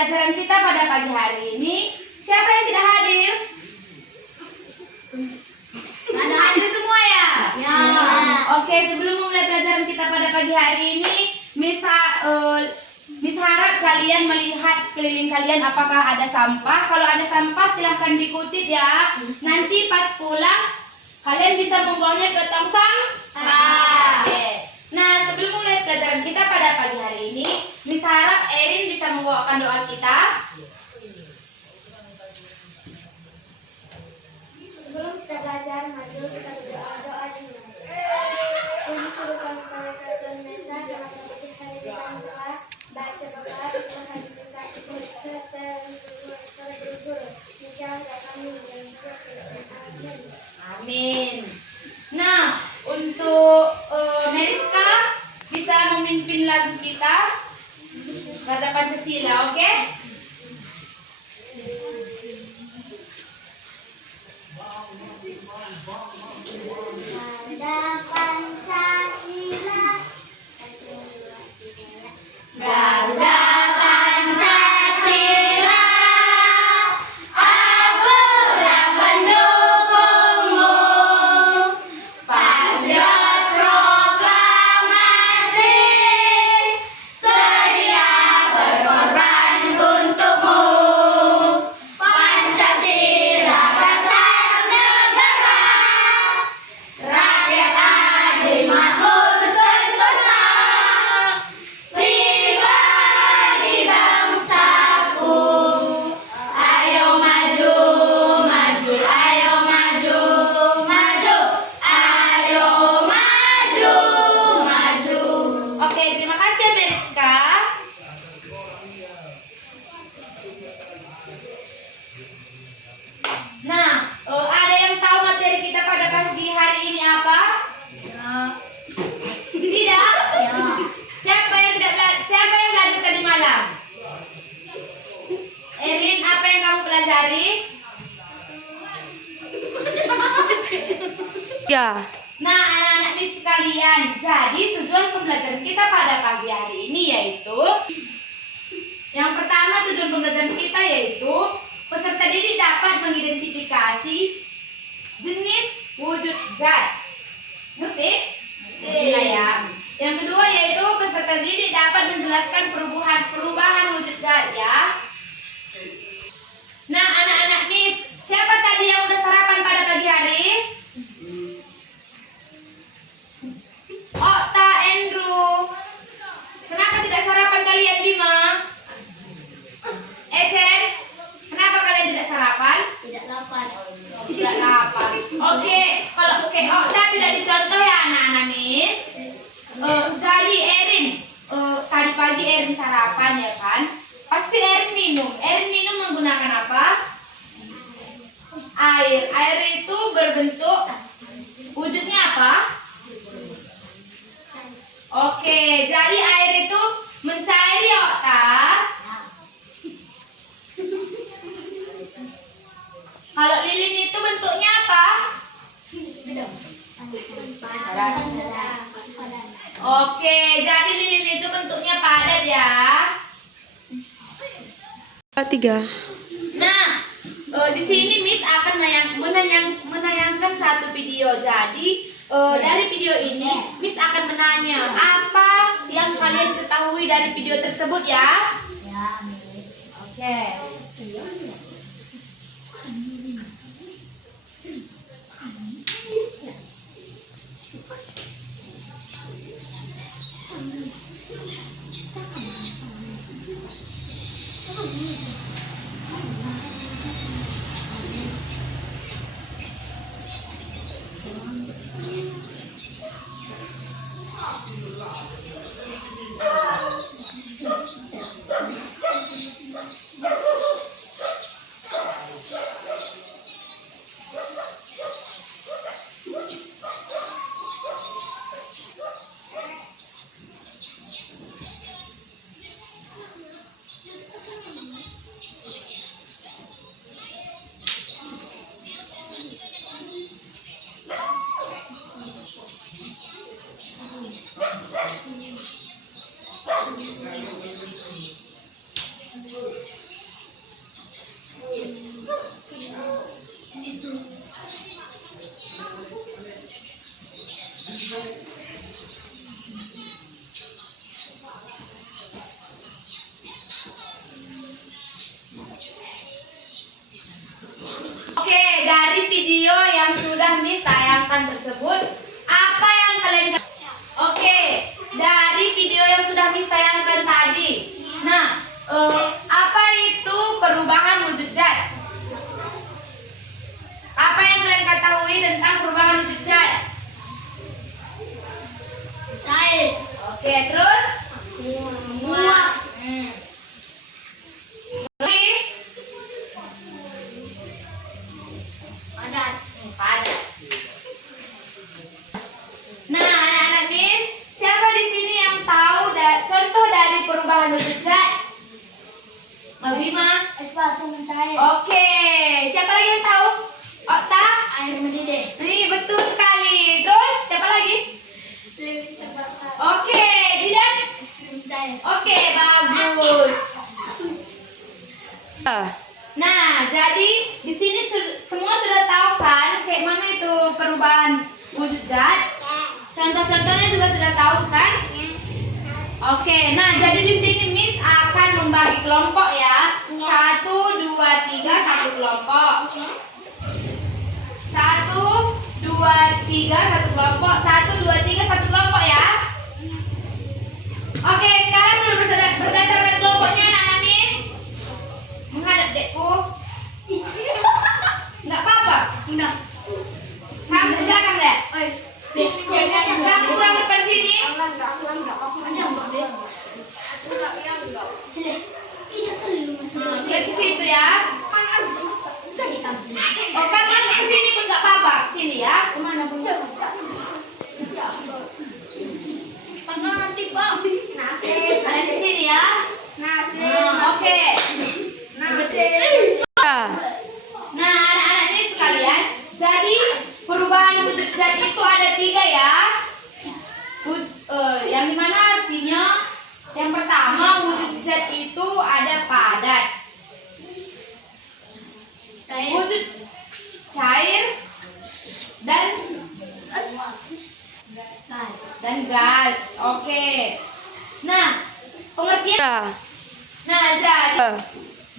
pelajaran kita pada pagi hari ini. Siapa yang tidak hadir? Ada hadir semua ya? Ya. Oke, sebelum memulai pelajaran kita pada pagi hari ini, Miss harap kalian melihat sekeliling kalian apakah ada sampah. Kalau ada sampah silahkan dikutip ya. Nanti pas pulang kalian bisa membuangnya ke tong sampah. Oke. Nah, sebelum memulai pelajaran kita pada pagi hari ini, Miss harap Erin bisa membawakan doa kita. Sebelum kita belajar, mari kita berdoa dulu. Tuhan suruh kami pada Tuhan Mesa, dalam pagi hari kita telah baca doa, Tuhan kita ikut terguru. Menjaga kami dan juga amin. Amin. Nah, untuk Meriska bisa memimpin lagu kita Garda Pancasila, oke? Garda Pancasila. Garda Pancasila, akulah pendukungmu. Patriot proklamasi, sedia berkorban untukmu. Pancasila dasar negara, rakyat adil makmur sentosa, pribadi bangsaku. Ayo maju, maju, ayo maju, maju, ayo maju, maju. Oke, terima kasih ya Meriska. Nah, ada yang tahu materi kita pada pagi hari ini apa? Tidak? Siapa yang belajar tadi malam? Erin, apa yang kamu pelajari? Ya. Nah, anak-anak Miss sekalian, jadi tujuan pembelajaran kita pada pagi hari ini yaitu yang pertama, tujuan pembelajaran kita yaitu peserta didik dapat mengidentifikasi jenis wujud zat. Ngerti? Iya ya. Yang kedua yaitu peserta didik dapat menjelaskan perubahan wujud zat ya. Nah, anak-anak Miss, siapa tadi yang udah sarapan pada pagi hari? Okta, Andrew. Kenapa tidak sarapan kalian, Bima? Ecen, kenapa kalian tidak sarapan? Tidak lapar. Tidak lapar. Oke, Okta tidak dicontoh ya anak-anak Miss. Jadi Erin, tadi pagi Erin sarapan ya kan? Pasti Erin minum. Erin minum menggunakan apa? Air. Air itu berbentuk wujudnya apa? Oke, jadi air itu mencair ya Okta. Kalau lilin itu bentuknya apa? Oke, jadi lilin itu bentuknya padat ya. 3. Nah, di sini Miss akan menayangkan satu video. Jadi dari video ini Miss akan menanya apa yang kalian ketahui dari video tersebut ya. Ya, Miss. Oke. sudah Miss tayangkan tersebut, apa yang kalian Oke, dari video yang sudah Miss tayangkan tadi. Nah, apa itu perubahan wujud zat? Apa yang kalian ketahui tentang perubahan wujud zat? Cair. Oke, terus? Muak. Lagi? Padat. Padat. Nah, anak-anak Miss, siapa di sini yang tahu contoh dari perubahan wujud zat? Bima? Es batu mencair. Oke, siapa lagi yang tahu? Okta? Air mendidih. Betul sekali. Terus siapa lagi? Lilin terbakar. Oke, Jidan? Es krim cair. Oke, bagus. Nah, jadi di sini semua sudah tahu kan kayak mana itu perubahan wujud zat? Contoh-contohnya juga sudah tahu kan? Oke, nah jadi di sini Miss akan membagi kelompok ya. 1, 2, 3, satu kelompok. 1, 2, 3, satu kelompok. 1, 2, 3, satu kelompok ya. Oke, sekarang berdasarkan kelompoknya anak-anak Miss. Menghadap dekku. Enggak apa-apa. Enggak. Kamu ke belakang deh. Oi. Kamu kurang depan sini. Sini. Itu tuh. Lihat ke situ ya. Oh, kan masuk ke sini pun enggak apa-apa. Ke sini ya. Kemana pun nanti Bang. Nasi. Kalian ke sini ya. Nasi. Oke. Nasi. Nah, anak-anak ini sekalian, jadi perubahan wujud zat itu ada 3 ya. Yang dimana artinya yang pertama wujud zat itu ada padat, wujud cair, dan gas. Oke. Nah, pengertian.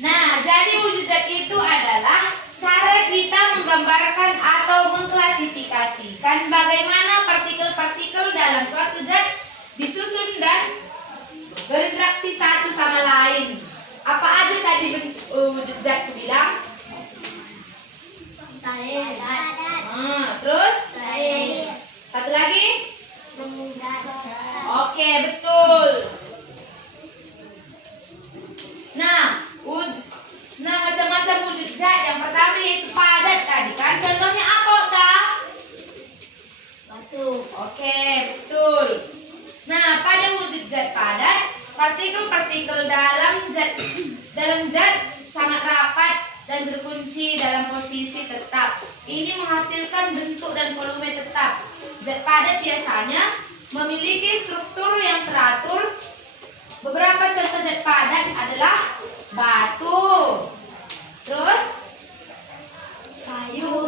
Nah, jadi wujud zat itu adalah cara kita menggambarkan atau mengklasifikasikan bagaimana partikel-partikel dalam suatu zat disusun dan berinteraksi satu sama lain. Apa aja tadi wujud zat ku bilang? Terus? Satu lagi? Oke, betul. Nah, macam-macam wujud zat. Yang pertama yaitu padat tadi kan. Contohnya apa, Kak? Batu. Oke, betul. Nah, pada wujud zat padat, partikel-partikel dalam zat sangat rapat dan terkunci dalam posisi tetap. Ini menghasilkan bentuk dan volume tetap. Zat padat biasanya memiliki struktur yang teratur. Beberapa contoh zat padat adalah batu, terus Kayu.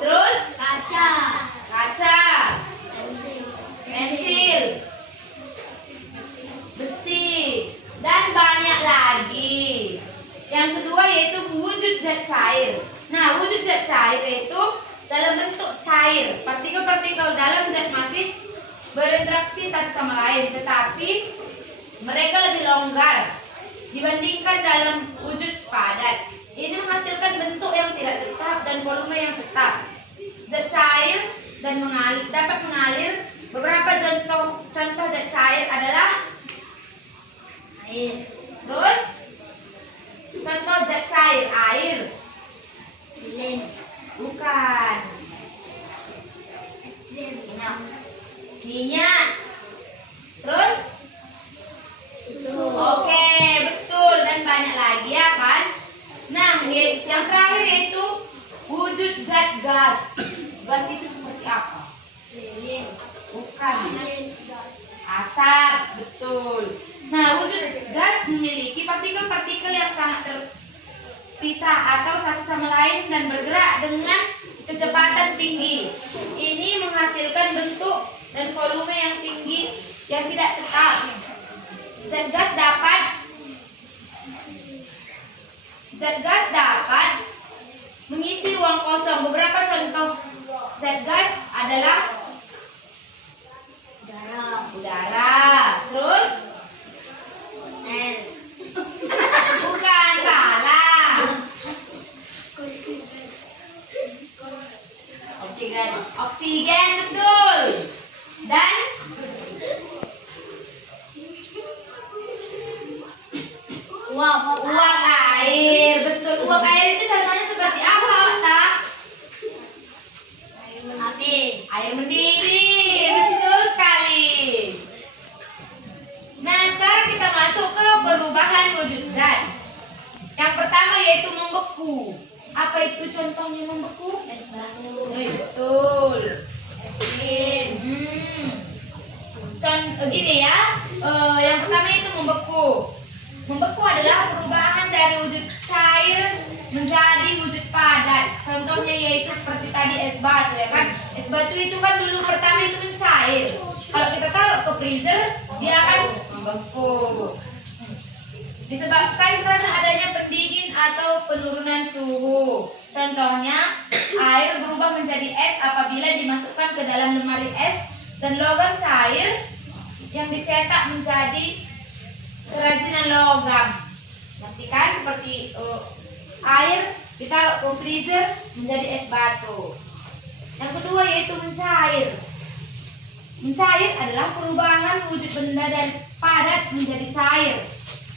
terus Kaca. pensil, besi, dan banyak lagi. Yang kedua yaitu wujud zat cair. Nah, wujud zat cair itu dalam bentuk cair. Partikel-partikel dalam zat masih berinteraksi satu sama lain, tetapi mereka lebih longgar dibandingkan dalam wujud padat. Ini menghasilkan bentuk yang tidak tetap dan volume yang tetap. Zat cair dan dapat mengalir. Beberapa contoh zat cair adalah Air. terus contoh zat cair air, Lilin. bukan Es krim. minyak, terus Susu. oke, betul, dan banyak lagi ya kan. Nah, yang terakhir yaitu wujud zat gas. Gas itu seperti apa? Lilin. Bukan. Asap, betul. Nah, wujud gas memiliki partikel-partikel yang sangat terpisah atau satu sama lain dan bergerak dengan kecepatan tinggi. Ini menghasilkan bentuk dan volume yang tinggi yang tidak tetap. Zat gas dapat mengisi ruang kosong. Beberapa contoh zat gas adalah udara. Terus bukan, salah. Oksigen betul. Dan uap air betul. Uap air itu contohnya seperti apa, tak? Air mendidih, betul sekali. Nah, sekarang kita masuk ke perubahan wujud zat. Yang pertama yaitu membeku. Apa itu contohnya membeku? Es batu. Betul. Es krim. Gini ya. Yang pertama itu membeku. Membeku adalah perubahan dari wujud cair menjadi wujud padat. Contohnya yaitu seperti tadi es batu, ya kan? Es batu itu kan dulu pertama itu mencair. Kalau kita taruh ke freezer, dia akan membeku. Disebabkan karena adanya pendingin atau penurunan suhu. Contohnya, air berubah menjadi es apabila dimasukkan ke dalam lemari es dan logam cair yang dicetak menjadi kerajinan logam. Nanti kan seperti air ditaruh ke freezer menjadi es batu. Yang kedua yaitu mencair. Mencair adalah perubahan wujud benda dari padat menjadi cair,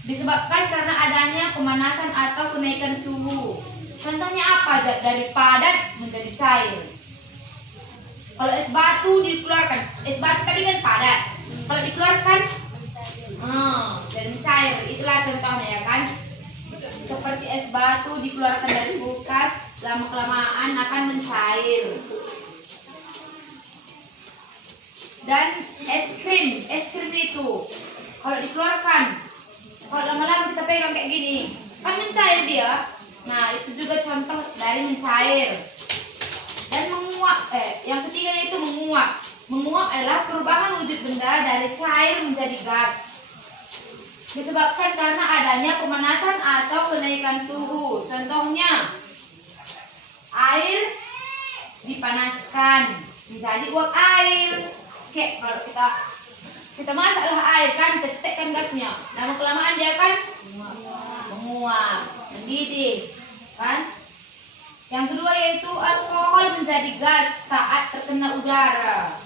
disebabkan karena adanya pemanasan atau kenaikan suhu. Contohnya apa zat dari padat menjadi cair? Kalau es batu dikeluarkan, es batu tadi kan padat. Kalau dikeluarkan dan cair, itulah contohnya, ya kan? Seperti es batu dikeluarkan dari kulkas, lama-kelamaan akan mencair. Dan es krim itu kalau dikeluarkan, kalau lama-lama kita pegang kayak gini, kan mencair dia. Nah, itu juga contoh dari mencair. Dan menguap, yang ketiga itu menguap. Menguap adalah perubahan wujud benda dari cair menjadi gas, disebabkan karena adanya pemanasan atau kenaikan suhu. Contohnya, air dipanaskan menjadi uap air. Oke, kalau kita masaklah air kan, kita cetekkan gasnya. Lama kelamaan dia akan menguap, mendidih, kan? Yang kedua yaitu alkohol menjadi gas saat terkena udara.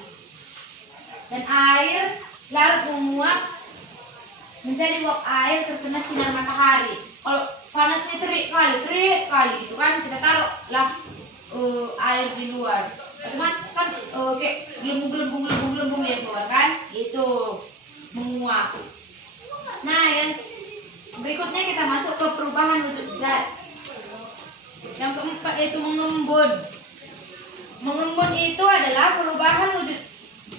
Dan air larut menguap menjadi uap air terkena sinar matahari. Kalau panasnya terik kali gitu kan, kita taruhlah air di luar. Otomatis kan kayak gelembung yang keluar kan, itu menguap. Nah, yang berikutnya kita masuk ke perubahan wujud zat. Yang keempat yaitu mengembun. Mengembun itu adalah perubahan wujud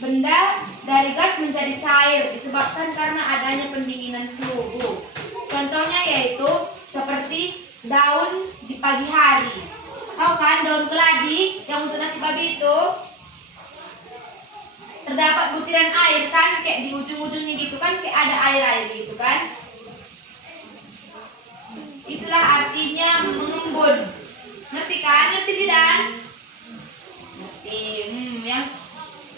benda dari gas menjadi cair, disebabkan karena adanya pendinginan suhu. Contohnya yaitu seperti daun di pagi hari. Tahu kan daun keladi yang untuk nasi babi itu terdapat butiran air kan, kayak di ujung-ujungnya gitu kan, kayak ada air gitu kan. Itulah artinya mengembun. Ngerti kan? Ngerti sih Dan? Ngerti.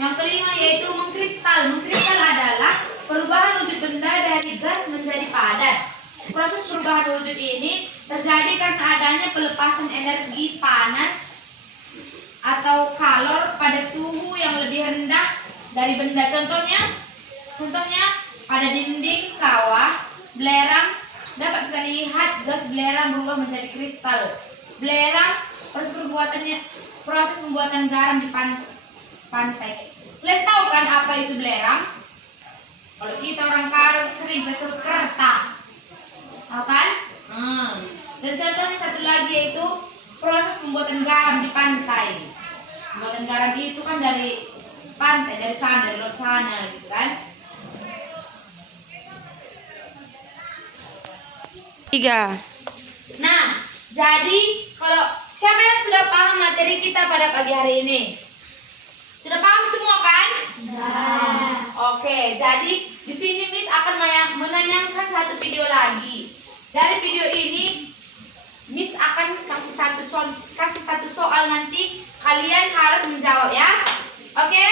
Yang kelima yaitu mengkristal. Mengkristal adalah perubahan wujud benda dari gas menjadi padat. Proses perubahan wujud ini terjadi karena adanya pelepasan energi panas atau kalor pada suhu yang lebih rendah dari benda. Contohnya pada dinding kawah belerang dapat kita lihat gas belerang berubah menjadi kristal. Belerang proses pembuatan garam di pantai. Kalian tahu kan apa itu belerang? Kalau kita orang Karo sering disebut kerta. Tahu kan? Dan contohnya satu lagi yaitu proses pembuatan garam di pantai. Pembuatan garam itu kan dari pantai, dari laut sana gitu kan. 3. Nah, jadi kalau siapa yang sudah paham materi kita pada pagi hari ini? Sudah paham semua kan? Oke, jadi di sini Miss akan menayangkan satu video lagi. Dari video ini Miss akan kasih Kalian harus menjawab ya. Oke?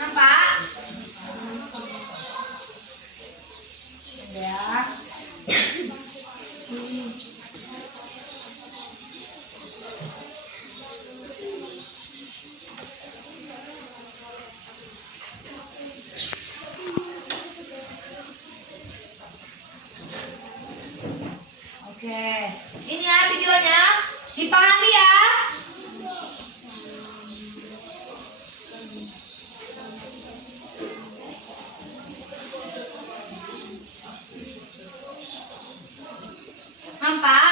Nampak? Ya. Oke, ini ya videonya, dipahami ya. Nampak?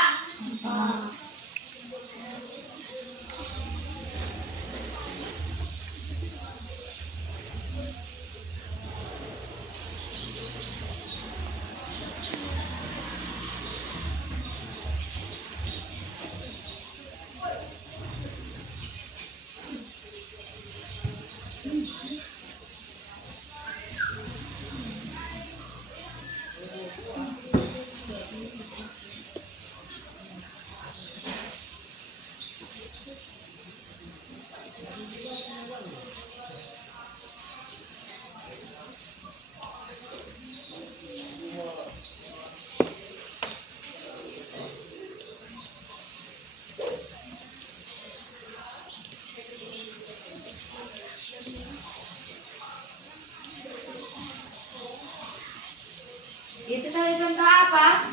Itu tadi contoh apa?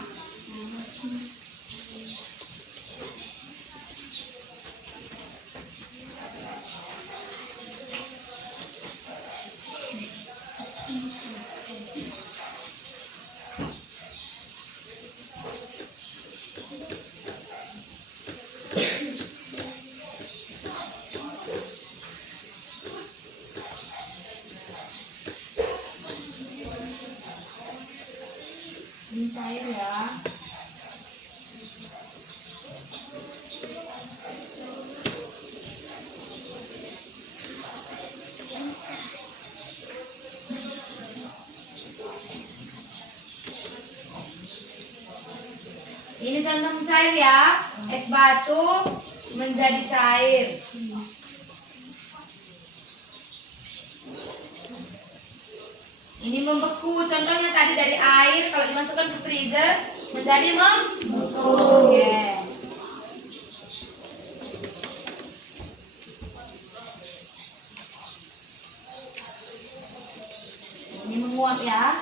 Ini cair ya. Ini contoh mencair ya. Es batu menjadi cair. Ini membeku. Contohnya tadi dari air, kalau dimasukkan ke freezer menjadi membeku. Oke. Ini menguap ya.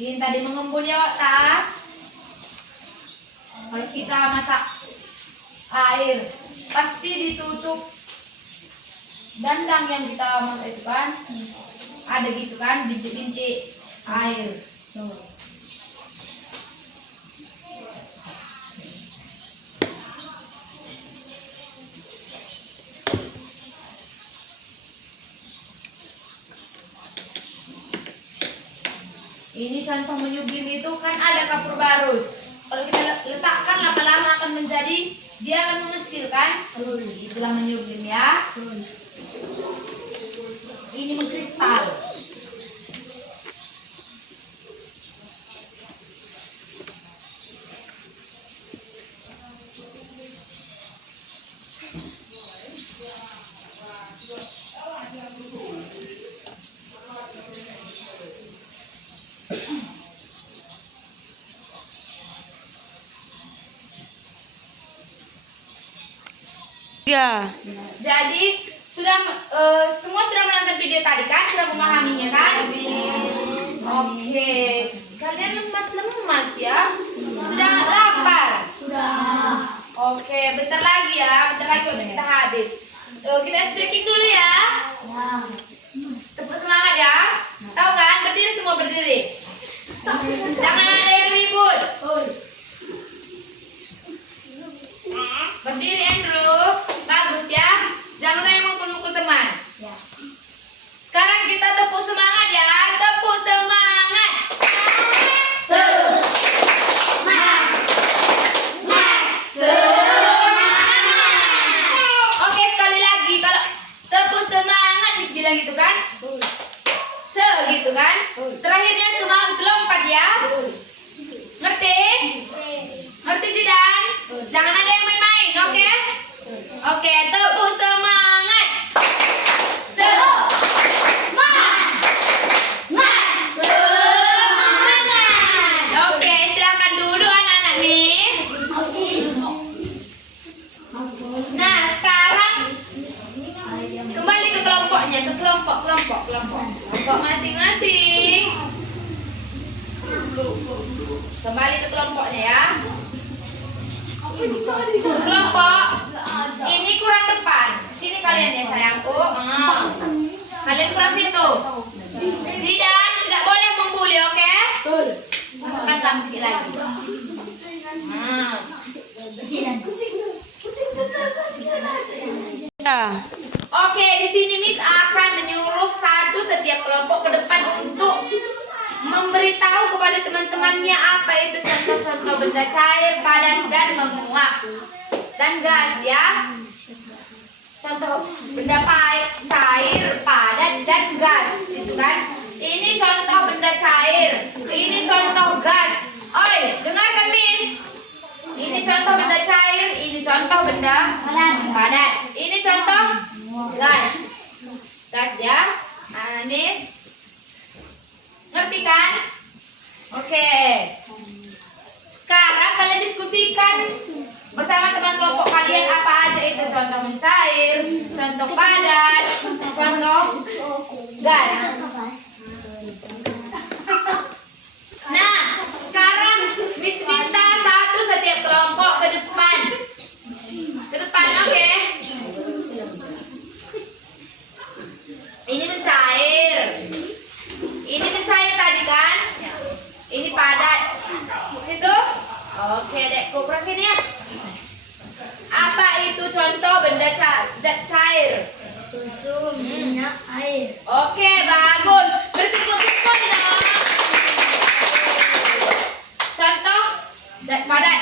Ini tadi mengembun ya Wak Ta. Kalau kita masak air pasti ditutup dandang yang kita masak itu kan, ada gitu kan bintik-bintik air. Ini contoh menyublim itu kan ada kapur barus. Kalau kita letakkan lama-lama akan menjadi, dia akan mengecil kan? Itulah menyublim ya. Ini mengkristal. Ya. Jadi semua sudah menonton video tadi kan? Sudah memahaminya kan? Oke. Kalian lemas-lemas ya? Sudah lapar? Sudah. Oke, bentar lagi ya. Bentar lagi waktu kita habis. Kita ice breaking dulu ya. Tepuk semangat ya. Tahu kan? Berdiri semua berdiri. Jangan ada yang ribut. Berdiri Andrew. Bagus ya. Jangan ada yang mau Kelompok ini kurang depan. Sini kalian ya sayangku. Kalian kurang situ. Zidan tidak boleh membuli, oke? Kan kamu sedikit lagi. Ya. Oke, di sini Miss akan menyuruh satu setiap kelompok ke depan untuk memberitahu kepada teman-temannya apa itu contoh-contoh benda cair, padat, dan menguap. Dan gas ya. Contoh benda cair, padat, dan gas. Itu kan. Ini contoh benda cair. Ini contoh gas. Oi, dengarkan Miss. Ini contoh benda cair, ini contoh benda padat. Ini contoh gas. Gas ya. Miss. Ngerti kan? Oke. Sekarang kalian diskusikan bersama teman kelompok kalian apa aja itu contoh mencair, contoh padat, contoh gas. Nah, sekarang Miss minta satu setiap kelompok ke depan. Ke depan, oke? Ini mencair. Ini mencair tadi kan? Ini padat. Situ? Oke, dekku sini ya. Apa itu contoh benda cair? Susu, minyak, air. Oke, bagus. Bertepuk-tepuk dong. Contoh padat.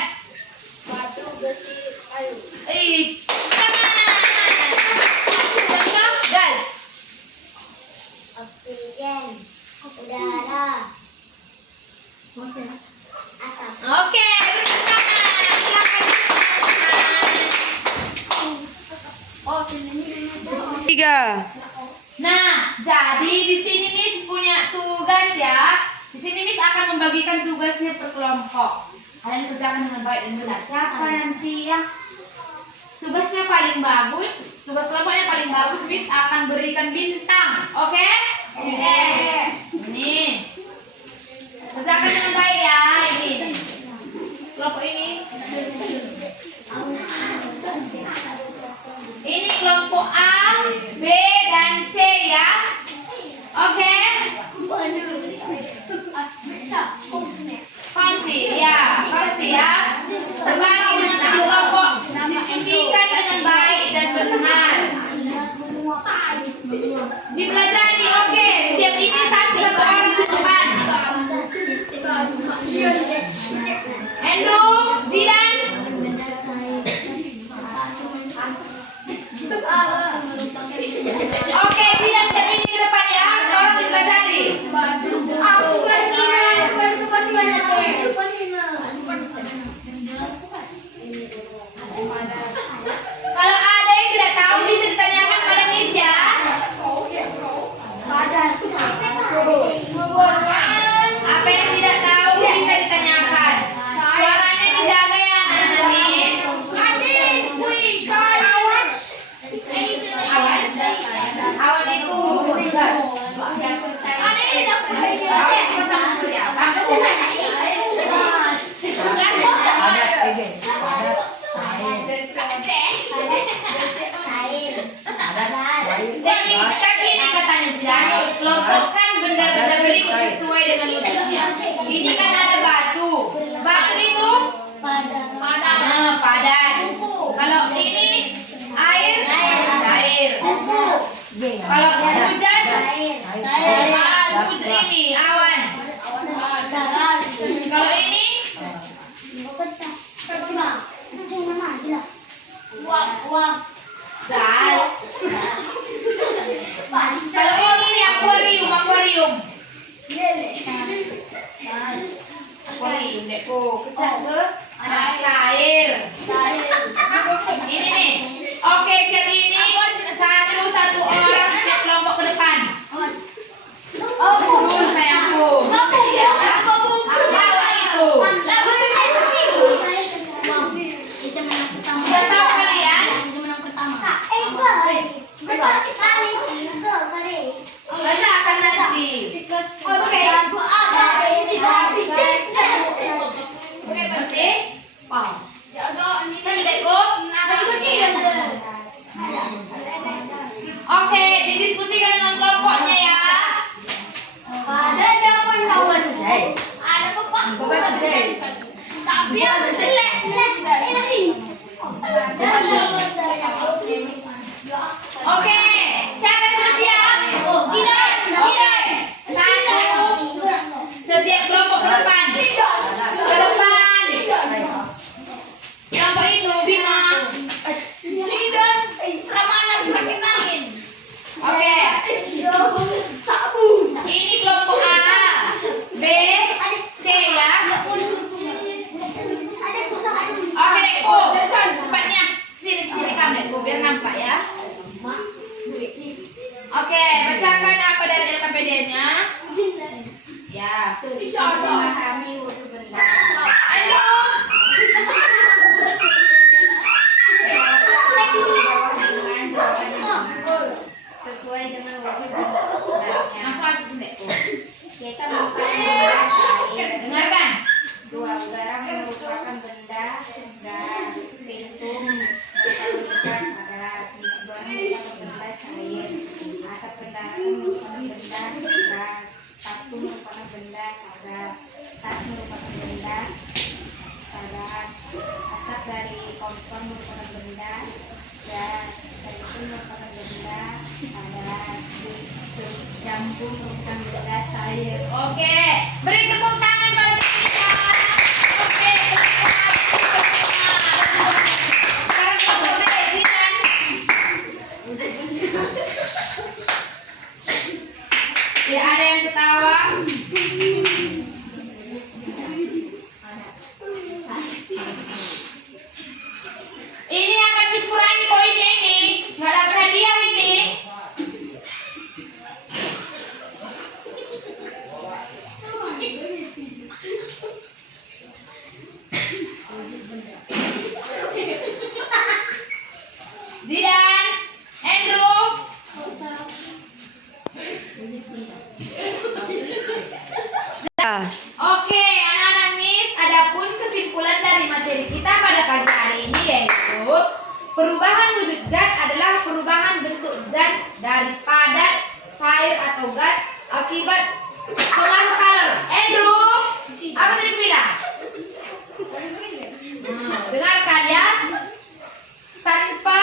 Batu, besi, air. Tangan. Contoh gas. Oksigen, udara, asap. Oke, beri tangan. Silakan. Oh, ini. 3. Nah, jadi di sini Miss punya tugas ya. Di sini Miss akan membagikan tugasnya per kelompok. Kalian kerjakan dengan baik dan benar. Siapa nanti yang tugasnya paling bagus, tugas kelompok yang paling bagus, Miss akan berikan bintang. Oke? Oke. Ini. Kerjakan dengan baik ya. Ini. Kelompok ini. Ini kelompok A, B, dan C ya. Oke? Kongsi ya. Berbagi dengan teman kelompok. Diskusikan dengan baik dan benar. Dipelajari, oke. Siap ini satu orang ke depan. Andrew, Zidan. Oke, Zidan siap ini ke depan ya. Tolong dipelajari. Kalau ada yang tidak tahu bisa ditanyakan pada Miss ya. Apa yang tidak tahu bisa ditanyakan. Suaranya dijaga ya anak-anak Miss. Awan itu gas. Jadi kan ini katanya Zidan, kelompokkan benda-benda berikut sesuai dengan bentuknya. Ini kan ada batu. Batu itu padat. Kalau ini air, cair. Kalau hujan, hujan ini awan. Kalau ini gas. Kalau ini akuarium. Akuarium dekku. Kecil ke cair. Ini nih. Oke, siap ini satu orang setiap kelompok ke depan. Dulu sayangku. Bawa itu. Sudah tahu kalian? Bacakan nanti. Oke, berarti Tapi aku jelek. Oke, siapa yang sudah siap? Tidak. Oke, satu. Setiap kelompok ke depan. Ke depan. Kelompok itu Bima. Ramana sakit angin. Oke. Ini kelompok A, B, C ya. Oke, Dekku. Cepatnya. Sini kamu, Dekku, biar nampak ya. Oke, bacakan apa dari A sampai D-nya. Ya. Memahami wujud benda. Ayo. Sesuai dengan wujud bendanya. Langsung aja sini, Dekku. Kita merupakan benda air. Dengarkan. Dua udara merupakan benda gas. Pintu merupakan benda padat. Minyak goreng merupakan benda cair. Asap kendaraan merupakan benda gas. Paku merupakan benda padat. Tas merupakan benda padat. Asap dari kompor merupakan benda gas. Telepon merupakan benda padat. Shampoo merupakan benda cair. Oke, beri tepuk tangan pada kita. Oke, sekarang kelompok B, Zidan. Tidak ada yang ketawa. Ini akan dikurangi poinnya ini. Nggak dapat hadiah ini. Zidan, Andrew. Oke, anak-anak Miss, adapun kesimpulan dari materi kita pada pagi hari ini yaitu perubahan wujud zat adalah perubahan bentuk zat dari padat, cair atau gas akibat pengaruh color. Andrew, apa tadi bilang? Dengarkan ya. Tanpa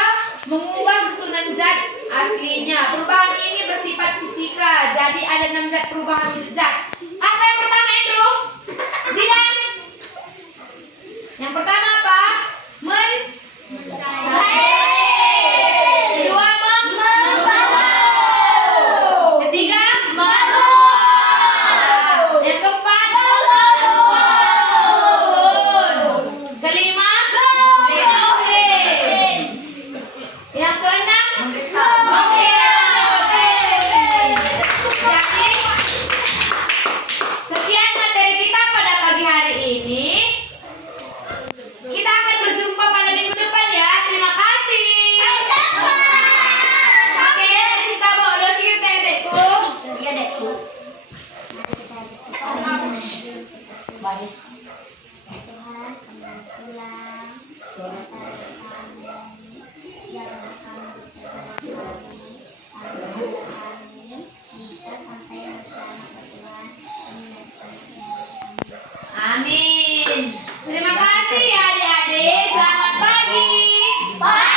mengubah susunan zat aslinya. Perubahan ini bersifat fisika. Jadi ada 6 zat perubahan wujud zat. Apa yang pertama, Andrew? Zidan? Yang pertama apa? Kedua, ketiga, yang keempat, kelima, yang keenam, oke. Jadi sekian materi kita pada pagi hari ini. Kita akan berjumpa pada minggu depan ya. Terima kasih. Oke, dari kita bawa dulu kita ya, Dekku. Iya, Dekku. Baris. Tuhan, kembali pulang. Kami yang akan bersama kami bisa sampai bersama Tuhan. Amin. Terima kasih ya adik-adik. Selamat pagi. Bye.